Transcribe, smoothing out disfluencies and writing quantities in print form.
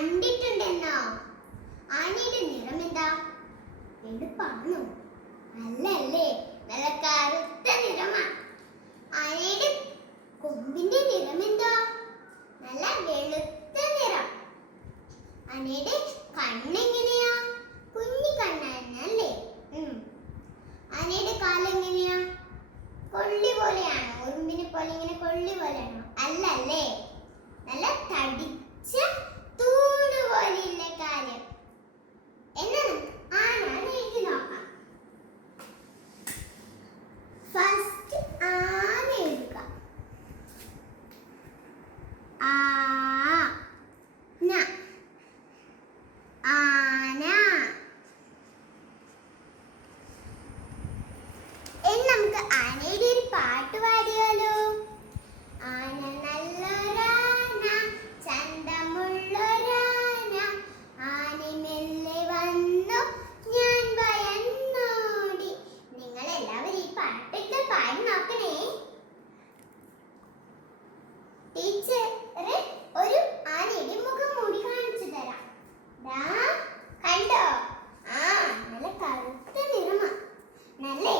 കണ്ടിട്ടുണ്ടെന്നോ? ആനയുടെ നിറം എന്താ? വെളുപ്പാണോ? അല്ലല്ലേ, നല്ല കറുത്ത നിറമാ. ആനയുടെ കൊമ്പിന്റെ നിറം എന്താ? നല്ല വെളുത്ത നിറം. ആനയുടെ കണ്ണെങ്ങനെയാ? കുഞ്ഞി കണ്ണല്ലേ? ആനയുടെ കാലെങ്ങനെയാ? കൊള്ളി പോലെയാണോ? ഉറുമ്പിനെ പോലെ ഇങ്ങനെ കൊള്ളി പോലെയാണോ? അല്ലല്ലേ, നല്ല തടിച്ച തൂണ് പോലെയുള്ള കാല്. എന്നാ ആന എഴുതി നോക്കാം. ഫസ്റ്റ് ആന എഴുതുക. ആന. നമുക്ക് ആനയുടെ ഒരു പാട്ട് പാടിയാലോ? ആന നല്ലൊരാന, ചന്തമുള്ളൊരാന, ആന മെല്ലെ വന്നു, ഞാൻ ഭയന്നോടി. നിങ്ങൾ എല്ലാവരും ഈ പാട്ടൊക്കെ പാടി നോക്കണേ. ടീച്ചറ് ഒരു ആനയുടെ മുഖം മൂടി കാണിച്ചു തരാം. കണ്ടോ? നല്ല കറുത്ത നിറമാ. നല്ലേ?